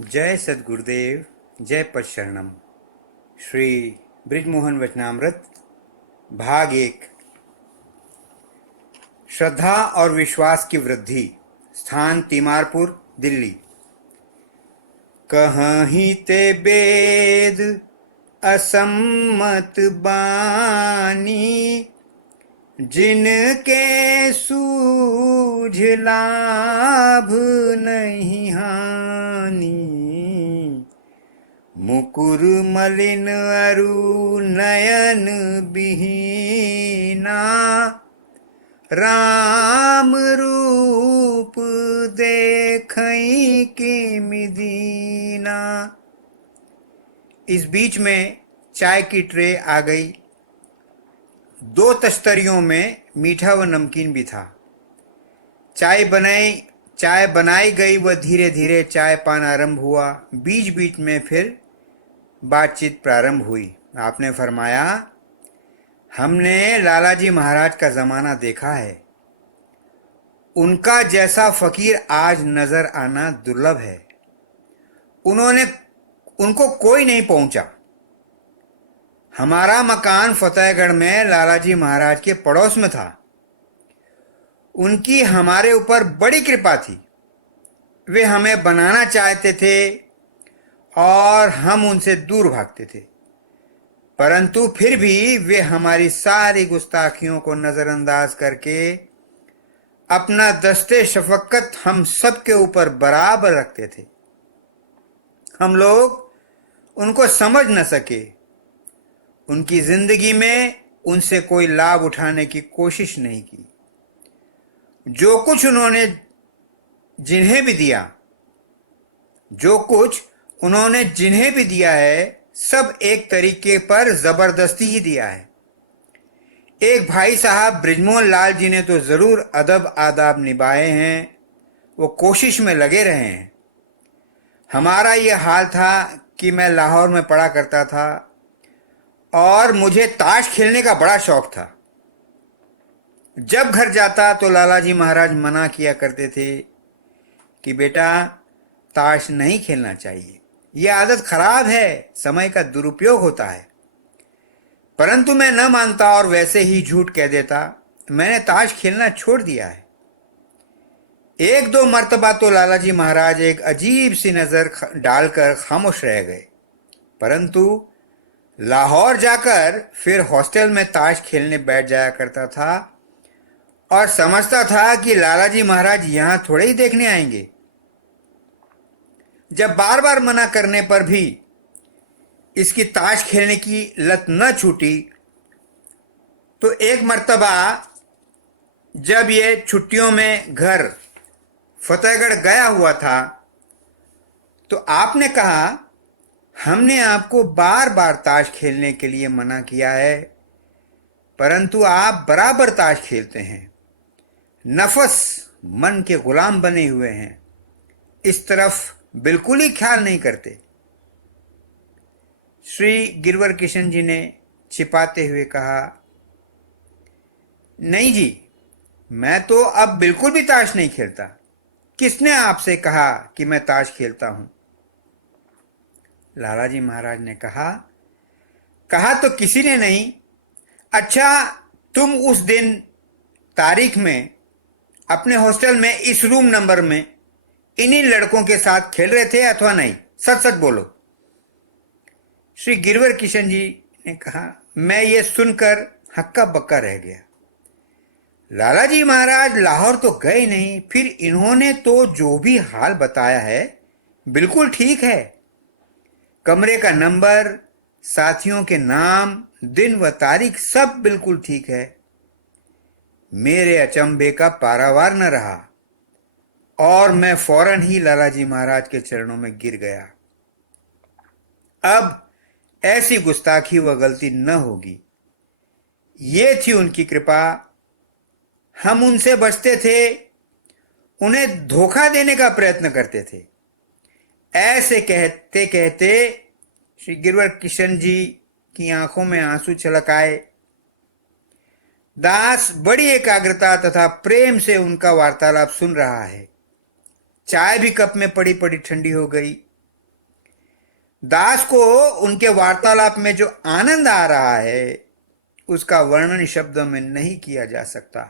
जय सद्गुरुदेव, जय पशरणम। श्री ब्रिजमोहन वचनामृत भाग 1। श्रद्धा और विश्वास की वृद्धि। स्थान तीमारपुर, दिल्ली। कहीं ते वेद असम्मत बानी, जिनके सूझ लाभ नहीं हानि। मुकुर मलिन अरु नयन बिहीना, राम रूप देखई के मिदीना। इस बीच में चाय की ट्रे आ गई। 2 तश्तरियों में मीठा व नमकीन भी था। चाय बनाई गई व धीरे धीरे चाय पान आरंभ हुआ। बीच बीच में फिर बातचीत प्रारंभ हुई। आपने फरमाया, हमने लालाजी महाराज का ज़माना देखा है। उनका जैसा फ़कीर आज नज़र आना दुर्लभ है। उनको कोई नहीं पहुंचा। हमारा मकान फतेहगढ़ में लालाजी महाराज के पड़ोस में था। उनकी हमारे ऊपर बड़ी कृपा थी। वे हमें बनाना चाहते थे और हम उनसे दूर भागते थे, परंतु फिर भी वे हमारी सारी गुस्ताखियों को नज़रअंदाज करके अपना दस्ते शफकत हम सब के ऊपर बराबर रखते थे। हम लोग उनको समझ न सके। उनकी जिंदगी में उनसे कोई लाभ उठाने की कोशिश नहीं की। जो कुछ उन्होंने जिन्हें भी दिया है, सब एक तरीके पर जबरदस्ती ही दिया है। एक भाई साहब ब्रिजमोहन लाल जी ने तो जरूर अदब आदाब निभाए हैं, वो कोशिश में लगे रहे हैं। हमारा ये हाल था कि मैं लाहौर में पढ़ा करता था और मुझे ताश खेलने का बड़ा शौक था। जब घर जाता तो लालाजी महाराज मना किया करते थे कि बेटा, ताश नहीं खेलना चाहिए, यह आदत खराब है, समय का दुरुपयोग होता है। परंतु मैं न मानता और वैसे ही झूठ कह देता। मैंने ताश खेलना छोड़ दिया है। 1-2 मर्तबा तो लालाजी महाराज एक अजीब सी नज़र डालकर खामोश रह गए, परंतु लाहौर जाकर फिर हॉस्टल में ताश खेलने बैठ जाया करता था और समझता था कि लालाजी महाराज यहां थोड़े ही देखने आएंगे। जब बार बार मना करने पर भी इसकी ताश खेलने की लत न छूटी, तो एक मर्तबा जब ये छुट्टियों में घर फतेहगढ़ गया हुआ था, तो आपने कहा, हमने आपको बार बार ताश खेलने के लिए मना किया है, परंतु आप बराबर ताश खेलते हैं। नफस मन के गुलाम बने हुए हैं, इस तरफ बिल्कुल ही ख्याल नहीं करते। श्री गिरवर किशन जी ने छिपाते हुए कहा, नहीं जी, मैं तो अब बिल्कुल भी ताश नहीं खेलता। किसने आपसे कहा कि मैं ताश खेलता हूं? लालाजी महाराज ने कहा तो किसी ने नहीं। अच्छा, तुम उस दिन तारीख में अपने हॉस्टल में इस रूम नंबर में इन्हीं लड़कों के साथ खेल रहे थे अथवा नहीं? सच सच बोलो। श्री गिरवर किशन जी ने कहा, मैं ये सुनकर हक्का बक्का रह गया। लालाजी महाराज लाहौर तो गए नहीं, फिर इन्होंने तो जो भी हाल बताया है बिल्कुल ठीक है। कमरे का नंबर, साथियों के नाम, दिन व तारीख सब बिल्कुल ठीक है। मेरे अचंभे का पारावार न रहा और मैं फौरन ही लालाजी महाराज के चरणों में गिर गया। अब ऐसी गुस्ताखी व गलती न होगी, ये थी उनकी कृपा। हम उनसे बचते थे, उन्हें धोखा देने का प्रयत्न करते थे। ऐसे कहते कहते श्री गिरवर किशन जी की आंखों में आंसू छलक आए। दास बड़ी एकाग्रता तथा प्रेम से उनका वार्तालाप सुन रहा है। चाय भी कप में पड़ी पड़ी ठंडी हो गई। दास को उनके वार्तालाप में जो आनंद आ रहा है उसका वर्णन शब्दों में नहीं किया जा सकता।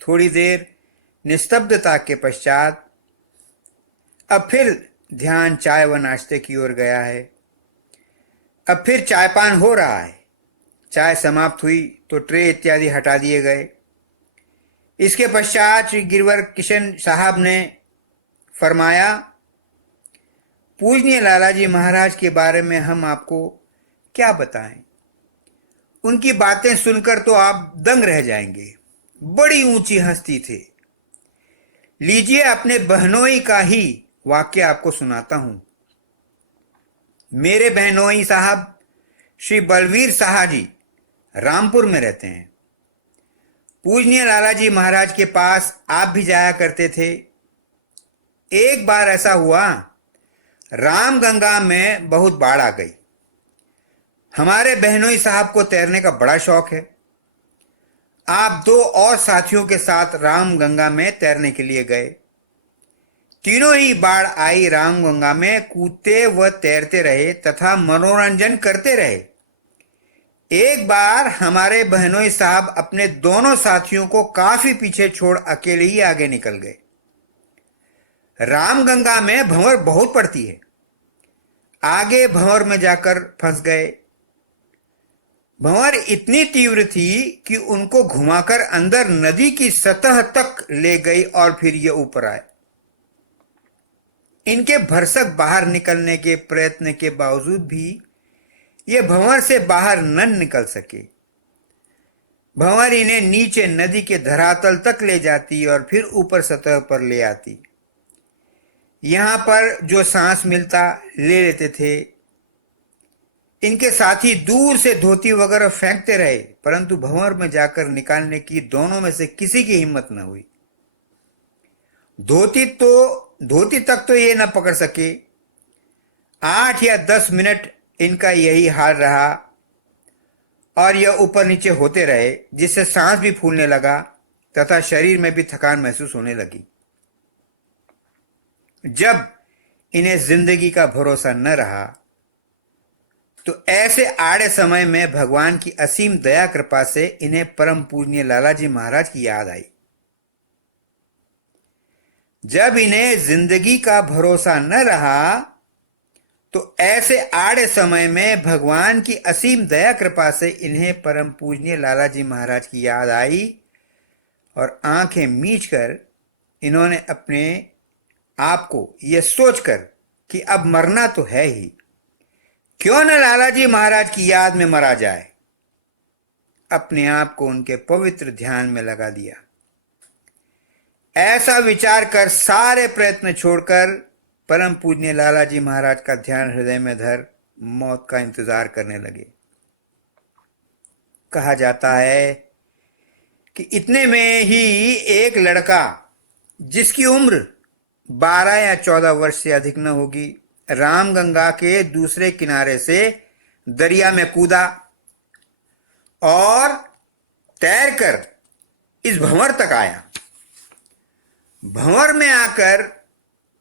थोड़ी देर निस्तब्धता के पश्चात अब फिर ध्यान चाय व नाश्ते की ओर गया है। अब फिर चायपान हो रहा है। चाय समाप्त हुई तो ट्रे इत्यादि हटा दिए गए। इसके पश्चात श्री गिरवर किशन साहब ने फरमाया, पूजनीय लालाजी महाराज के बारे में हम आपको क्या बताएं। उनकी बातें सुनकर तो आप दंग रह जाएंगे। बड़ी ऊंची हस्ती थे। लीजिए अपने बहनोई का ही वाक्य आपको सुनाता हूं। मेरे बहनोई साहब श्री बलवीर साहा जी रामपुर में रहते हैं। पूजनीय लालाजी महाराज के पास आप भी जाया करते थे। एक बार ऐसा हुआ, रामगंगा में बहुत बाढ़ आ गई। हमारे बहनोई साहब को तैरने का बड़ा शौक है। आप 2 और साथियों के साथ रामगंगा में तैरने के लिए गए। तीनों ही बाढ़ आई रामगंगा में कूदते व तैरते रहे तथा मनोरंजन करते रहे। एक बार हमारे बहनोई साहब अपने दोनों साथियों को काफी पीछे छोड़ अकेले ही आगे निकल गए। रामगंगा में भंवर बहुत पड़ती है। आगे भंवर में जाकर फंस गए। भंवर इतनी तीव्र थी कि उनको घुमाकर अंदर नदी की सतह तक ले गई और फिर ये ऊपर आए। इनके भरसक बाहर निकलने के प्रयत्न के बावजूद भी ये भंवर से बाहर न निकल सके। भंवर इन्हें नीचे नदी के धरातल तक ले जाती और फिर ऊपर सतह पर ले आती। यहां पर जो सांस मिलता ले लेते थे। इनके साथी दूर से धोती वगैरह फेंकते रहे, परंतु भंवर में जाकर निकालने की दोनों में से किसी की हिम्मत न हुई। धोती तक तो ये न पकड़ सके। 8 या 10 मिनट इनका यही हाल रहा और यह ऊपर नीचे होते रहे, जिससे सांस भी फूलने लगा तथा शरीर में भी थकान महसूस होने लगी। जब इन्हें जिंदगी का भरोसा न रहा तो ऐसे आड़े समय में भगवान की असीम दया कृपा से इन्हें परम पूजनीय लालाजी महाराज की याद आई। जब इन्हें जिंदगी का भरोसा न रहा तो ऐसे आड़े समय में भगवान की असीम दया कृपा से इन्हें परम पूजनीय लालाजी महाराज की याद आई और आंखें मीचकर इन्होंने अपने आप को यह सोचकर कि अब मरना तो है ही, क्यों न लालाजी महाराज की याद में मरा जाए, अपने आप को उनके पवित्र ध्यान में लगा दिया। ऐसा विचार कर सारे प्रयत्न छोड़कर परम पूजनीय लालाजी महाराज का ध्यान हृदय में धर मौत का इंतजार करने लगे। कहा जाता है कि इतने में ही एक लड़का जिसकी उम्र 12 या 14 वर्ष से अधिक न होगी, रामगंगा के दूसरे किनारे से दरिया में कूदा और तैरकर इस भंवर तक आया। भंवर में आकर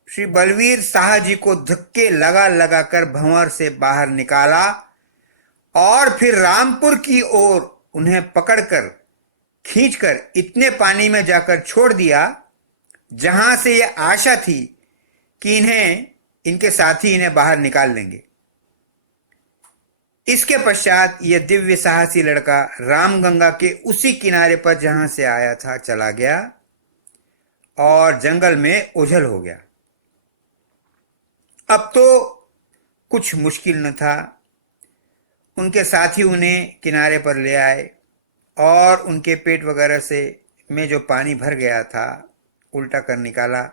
श्री बलवीर साहा जी को धक्के लगा लगाकर भंवर से बाहर निकाला और फिर रामपुर की ओर उन्हें पकड़कर खींचकर इतने पानी में जाकर छोड़ दिया जहां से यह आशा थी कि इनके साथी इन्हें बाहर निकाल लेंगे। इसके पश्चात यह दिव्य साहसी लड़का रामगंगा के उसी किनारे पर जहां से आया था चला गया और जंगल में ओझल हो गया। अब तो कुछ मुश्किल न था। उनके साथी उन्हें किनारे पर ले आए और उनके पेट वगैरह से में जो पानी भर गया था उल्टा कर निकाला।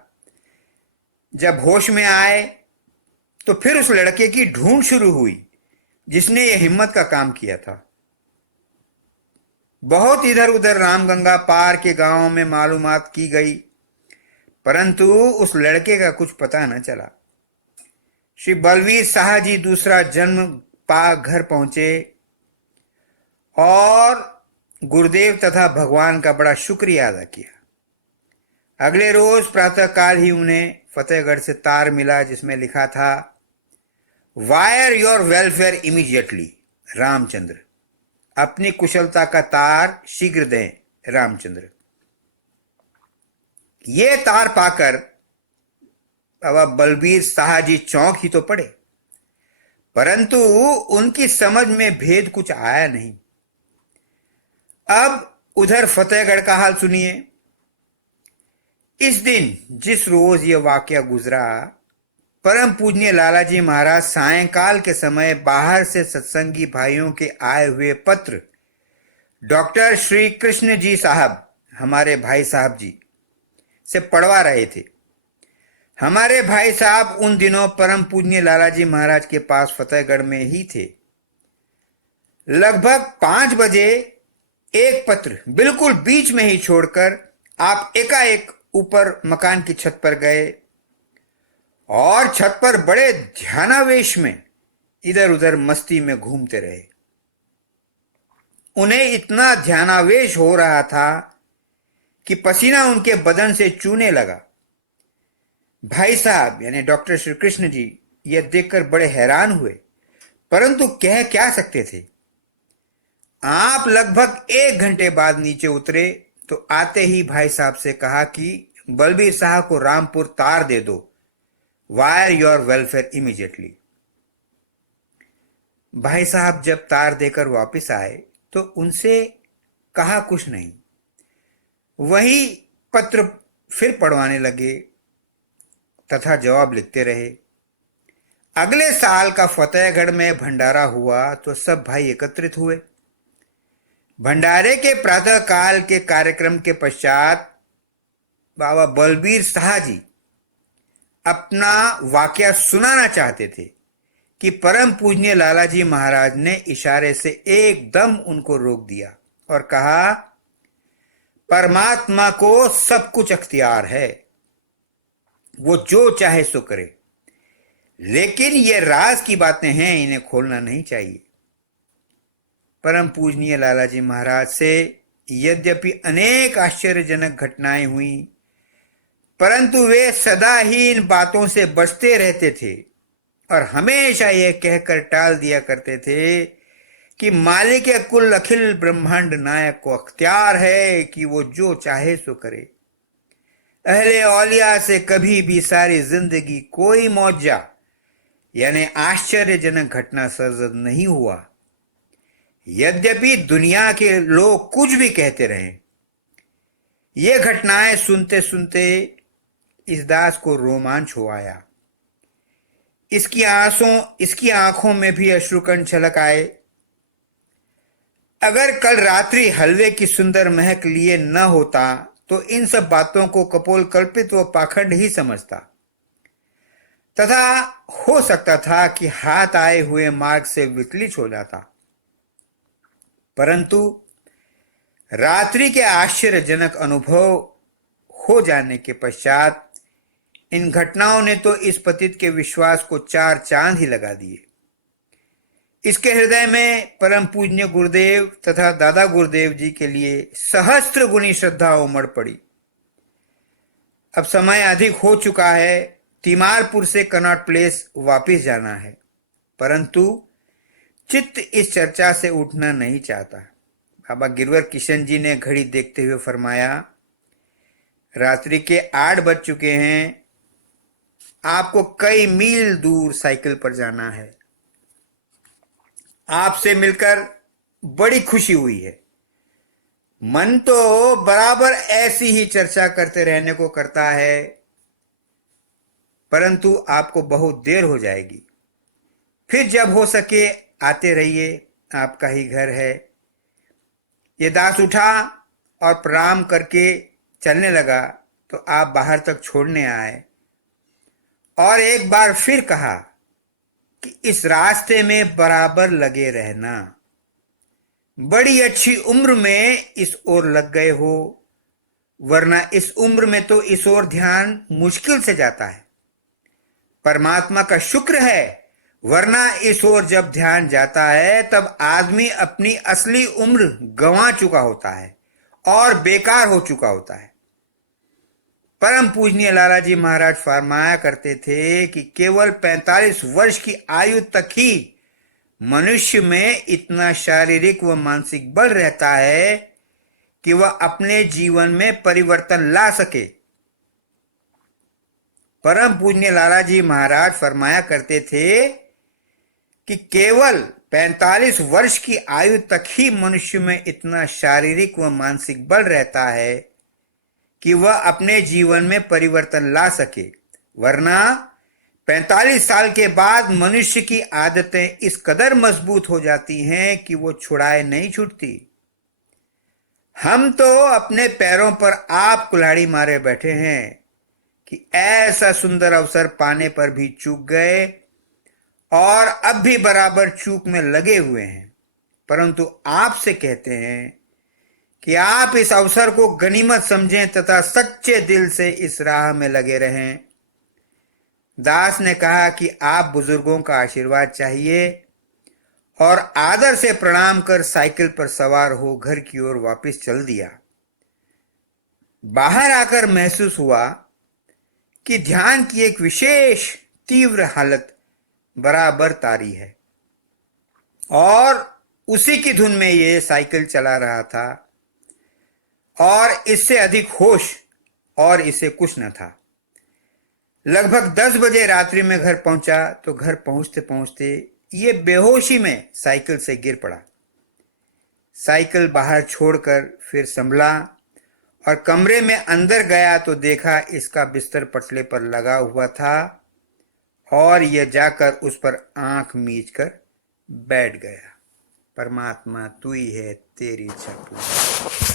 जब होश में आए तो फिर उस लड़के की ढूंढ शुरू हुई जिसने यह हिम्मत का काम किया था। बहुत इधर उधर रामगंगा पार के गांवों में मालूमात की गई, परंतु उस लड़के का कुछ पता न चला। श्री बलवीर साहा जी दूसरा जन्म पा घर पहुंचे और गुरुदेव तथा भगवान का बड़ा शुक्रिया अदा किया। अगले रोज प्रातःकाल ही उन्हें फतेहगढ़ से तार मिला जिसमें लिखा था, wire your welfare immediately Ramchandra. अपनी कुशलता का तार शीघ्र दें रामचंद्र। ये तार पाकर बाबा बलबीर शाह जी चौंक ही तो पड़े, परंतु उनकी समझ में भेद कुछ आया नहीं। अब उधर फतेहगढ़ का हाल सुनिए। इस दिन जिस रोज यह वाकया गुजरा, परम पूज्य लालाजी महाराज सायंकाल के समय बाहर से सत्संगी भाइयों के आए हुए पत्र डॉक्टर श्री कृष्ण जी साहब, हमारे भाई साहब जी, से पढ़वा रहे थे। हमारे भाई साहब उन दिनों परम पूज्य लालाजी महाराज के पास फतेहगढ़ में ही थे। लगभग 5 बजे एक पत्र बिल्कुल बीच में ही छोड़कर आप एकाएक ऊपर मकान की छत पर गए और छत पर बड़े ध्यानावेश में इधर उधर मस्ती में घूमते रहे। उन्हें इतना ध्यानावेश हो रहा था कि पसीना उनके बदन से चूने लगा। भाई साहब यानी डॉक्टर श्री कृष्ण जी यह देखकर बड़े हैरान हुए, परंतु कह क्या सकते थे। आप लगभग 1 घंटे बाद नीचे उतरे तो आते ही भाई साहब से कहा कि बलबीर साहब को रामपुर तार दे दो, वायर योर वेलफेयर इमीडिएटली। भाई साहब जब तार देकर वापस आए तो उनसे कहा कुछ नहीं, वही पत्र फिर पढ़वाने लगे तथा जवाब लिखते रहे। अगले साल का फतेहगढ़ में भंडारा हुआ तो सब भाई एकत्रित हुए। भंडारे के प्रातः काल के कार्यक्रम के पश्चात बाबा बलबीर शाह जी अपना वाकया सुनाना चाहते थे कि परम पूज्य लालाजी महाराज ने इशारे से एकदम उनको रोक दिया और कहा, परमात्मा को सब कुछ अख्तियार है, वो जो चाहे सो करे, लेकिन ये राज की बातें हैं, इन्हें खोलना नहीं चाहिए। परम पूजनीय लालाजी महाराज से यद्यपि अनेक आश्चर्यजनक घटनाएं हुई, परंतु वे सदा ही इन बातों से बचते रहते थे और हमेशा यह कहकर टाल दिया करते थे कि मालिक कुल अखिल ब्रह्मांड नायक को अख्तियार है कि वो जो चाहे सो करे। अहले औलिया से कभी भी सारी जिंदगी कोई मौजा यानी आश्चर्यजनक घटना सर्जद नहीं हुआ। यद्यपि दुनिया के लोग कुछ भी कहते रहे, ये घटनाएं सुनते सुनते इस दास को रोमांच हो आया। इसकी आंखों में भी अश्रुकण छलक आए। अगर कल रात्रि हलवे की सुंदर महक लिए न होता तो इन सब बातों को कपोल कल्पित व पाखंड ही समझता तथा हो सकता था कि हाथ आए हुए मार्ग से विचलित हो जाता। परंतु रात्रि के आश्चर्यजनक अनुभव हो जाने के पश्चात इन घटनाओं ने तो इस पतित के विश्वास को 4 चांद ही लगा दिए। इसके हृदय में परम पूज्य गुरुदेव तथा दादा गुरुदेव जी के लिए सहस्त्र गुनी श्रद्धा उमड़ पड़ी। अब समय अधिक हो चुका है, तिमारपुर से कनॉट प्लेस वापिस जाना है, परंतु चित्त इस चर्चा से उठना नहीं चाहता। बाबा गिरवर किशन जी ने घड़ी देखते हुए फरमाया, रात्रि के 8 बज चुके हैं, आपको कई मील दूर साइकिल पर जाना है। आपसे मिलकर बड़ी खुशी हुई है। मन तो बराबर ऐसी ही चर्चा करते रहने को करता है, परंतु आपको बहुत देर हो जाएगी। फिर जब हो सके आते रहिए, आपका ही घर है। ये दास उठा और प्रणाम करके चलने लगा तो आप बाहर तक छोड़ने आए और एक बार फिर कहा कि इस रास्ते में बराबर लगे रहना। बड़ी अच्छी उम्र में इस ओर लग गए हो, वरना इस उम्र में तो इस ओर ध्यान मुश्किल से जाता है। परमात्मा का शुक्र है, वरना इस ओर जब ध्यान जाता है तब आदमी अपनी असली उम्र गंवा चुका होता है और बेकार हो चुका होता है। परम पूजनीय लाला जी महाराज फरमाया करते थे कि केवल 45 वर्ष की आयु तक ही मनुष्य में इतना शारीरिक व मानसिक बल रहता है कि वह अपने जीवन में परिवर्तन ला सके। परम पूज्य लाला जी महाराज फरमाया करते थे कि केवल 45 वर्ष की आयु तक ही मनुष्य में इतना शारीरिक व मानसिक बल रहता है कि वह अपने जीवन में परिवर्तन ला सके, वरना 45 साल के बाद मनुष्य की आदतें इस कदर मजबूत हो जाती हैं कि वो छुड़ाए नहीं छूटती। हम तो अपने पैरों पर आप कुल्हाड़ी मारे बैठे हैं कि ऐसा सुंदर अवसर पाने पर भी चूक गए और अब भी बराबर चूक में लगे हुए हैं, परंतु आपसे कहते हैं कि आप इस अवसर को गनीमत समझें तथा सच्चे दिल से इस राह में लगे रहें। दास ने कहा कि आप बुजुर्गों का आशीर्वाद चाहिए और आदर से प्रणाम कर साइकिल पर सवार हो घर की ओर वापस चल दिया। बाहर आकर महसूस हुआ कि ध्यान की एक विशेष तीव्र हालत बराबर तारी है और उसी की धुन में ये साइकिल चला रहा था और इससे अधिक होश और इसे कुछ न था। लगभग 10 बजे रात्रि में घर पहुंचा तो घर पहुंचते पहुंचते ये बेहोशी में साइकिल से गिर पड़ा। साइकिल बाहर छोड़कर फिर संभला और कमरे में अंदर गया तो देखा इसका बिस्तर पटले पर लगा हुआ था और यह जाकर उस पर आंख मीचकर बैठ गया। परमात्मा तू ही है, तेरी इच्छा पूरी।